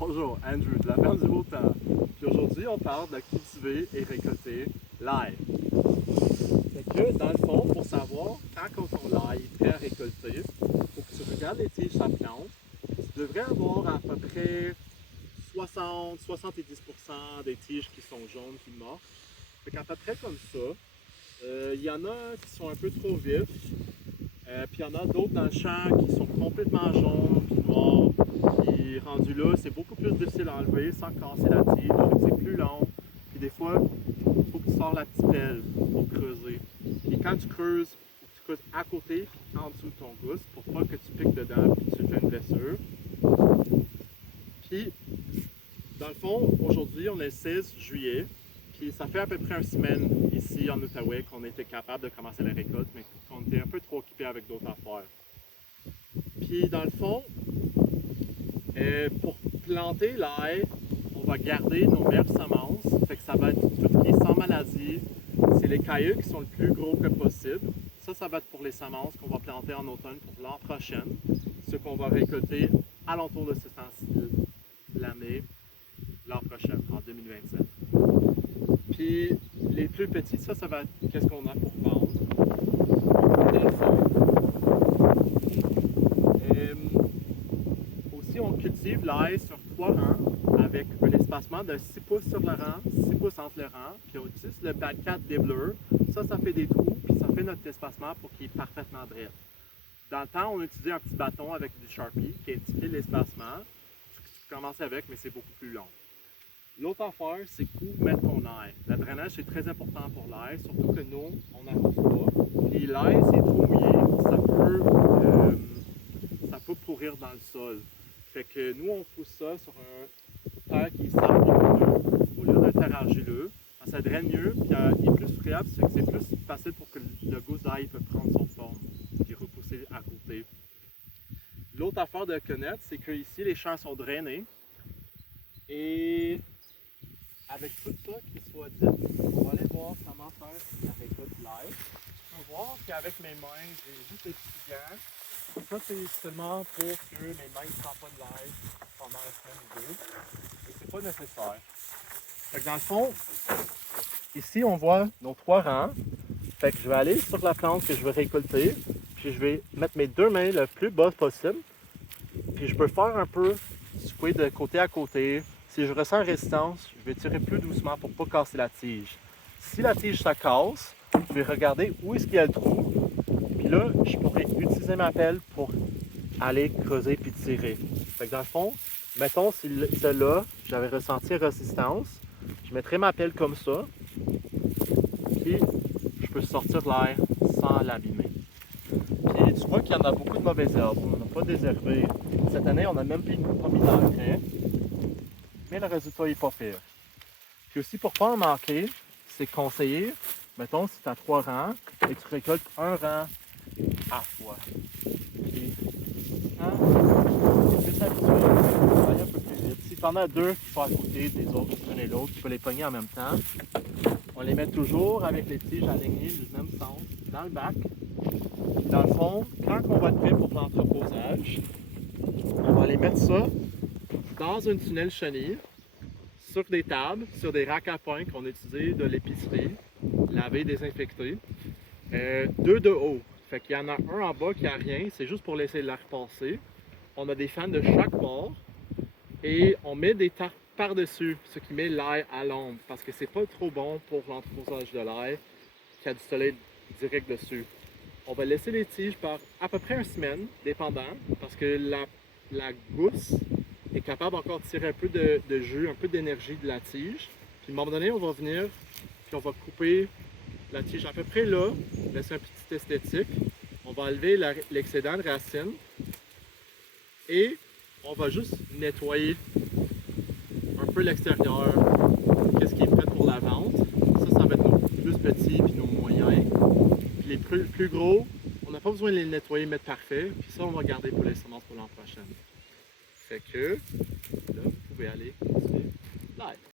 Bonjour, Andrew de la ferme du Beau Temps. Puis aujourd'hui, on parle de cultiver et récolter l'ail. Fait que, dans le fond, pour savoir quand ton ail est prêt à récolter, il faut que tu regardes les tiges de sa plante. Tu devrais avoir à peu près 60-70% des tiges qui sont jaunes, qui mortent. Fait qu'à peu près comme ça. Il y en a qui sont un peu trop vifs. Puis il y en a d'autres dans le champ qui sont complètement jaunes, puis noirs. Puis rendu là, c'est beaucoup plus difficile à enlever sans casser la tige. C'est plus long. Puis des fois, il faut que tu sors la petite pelle pour creuser. Puis quand tu creuses à côté puis en dessous de ton gousse pour pas que tu piques dedans puis tu fais une blessure. Puis, dans le fond, aujourd'hui, on est le 16 juillet. Puis ça fait à peu près une semaine ici en Outaouais qu'on était capable de commencer la récolte, mais qu'on était un peu trop occupé avec d'autres affaires. Puis dans le fond, pour planter l'ail, on va garder nos meilleures semences. Fait que ça va être tout ce qui est sans maladie. C'est les cailloux qui sont le plus gros que possible. Ça va être pour les semences qu'on va planter en automne pour l'an prochain. Ce qu'on va récolter alentour de ce temps-ci de l'année, l'an prochain, en 2027. Puis les plus petits, ça va être qu'est-ce qu'on a pour vendre. Dans le fond. Aussi, on cultive l'ail sur 3 rangs avec un espacement de 6 pouces sur le rang, 6 pouces entre le rang. Puis on utilise le Badcat Dibbler. Ça fait des trous, puis ça fait notre espacement pour qu'il est parfaitement droit. Dans le temps, on utilisait un petit bâton avec du Sharpie qui indiquait l'espacement. Tu commences avec, mais c'est beaucoup plus long. L'autre affaire, c'est où mettre ton ail. Le drainage, c'est très important pour l'ail, surtout que nous, on n'arrose pas. Puis l'ail, c'est trop mouillé, ça peut pourrir dans le sol. Fait que nous, on pousse ça sur un terre qui est sablonneux au lieu d'un terre argileux. Ça draine mieux, puis il est plus friable, c'est plus facile pour que le gousse d'ail peut prendre son forme et repousser à côté. L'autre affaire de connaître, c'est que ici, les champs sont drainés. Et avec tout ça qui soit dit, on va aller voir comment faire la récolte l'ail. Tu peux voir qu'avec mes mains, j'ai juste des petits gants. Ça, c'est seulement pour que mes mains ne prennent pas de l'ail pendant une semaine ou deux. Et c'est pas nécessaire. Fait que dans le fond, ici, on voit nos 3 rangs. Fait que je vais aller sur la plante que je vais récolter. Puis je vais mettre mes 2 mains le plus bas possible. Puis je peux faire un peu secouer de côté à côté. Si je ressens résistance, je vais tirer plus doucement pour ne pas casser la tige. Si la tige se casse, je vais regarder où est-ce qu'il y a le trou. Puis là, je pourrais utiliser ma pelle pour aller creuser puis tirer. Fait que dans le fond, mettons si celle-là, j'avais ressenti résistance, je mettrais ma pelle comme ça. Puis je peux sortir l'air sans l'abîmer. Puis tu vois qu'il y en a beaucoup de mauvaises herbes. On n'en a pas désherbé. Cette année, on n'a même pas mis d'engrais. Mais le résultat n'est pas pire. Puis aussi, pour ne pas en manquer, c'est conseillé, mettons, si tu as 3 rangs, et tu récoltes un rang à fois. Puis, quand tu es habitué, ça va aller un peu plus vite. Si tu en as 2 qui sont à côté des autres, l'un et l'autre, tu peux les pogner en même temps. On les met toujours avec les tiges alignées du même sens dans le bac. Dans le fond, quand on va être prêt pour l'entreposage, on va aller mettre ça dans une tunnel chenille, sur des tables, sur des racks à pain qu'on a utilisés de l'épicerie, lavés, désinfectés. 2 de haut. Fait qu'il y en a un en bas qui n'a rien, c'est juste pour laisser l'air passer. On a des fans de chaque bord et on met des tarpes par-dessus, ce qui met l'ail à l'ombre parce que c'est pas trop bon pour l'entreposage de l'ail qui a du soleil direct dessus. On va laisser les tiges par à peu près une semaine, dépendant, parce que la gousse est capable encore de tirer un peu de jus, un peu d'énergie de la tige. Puis à un moment donné, on va venir, puis on va couper la tige à peu près là, laisser un petit esthétique. On va enlever l'excédent de racines et on va juste nettoyer un peu l'extérieur, qu'est-ce qui est prêt pour la vente. Ça va être nos plus petits puis nos moyens. Puis les plus gros, on n'a pas besoin de les nettoyer, mettre parfait. Puis ça, on va garder pour les semences pour l'an prochain. Fait que, là, vous pouvez aller continuer live.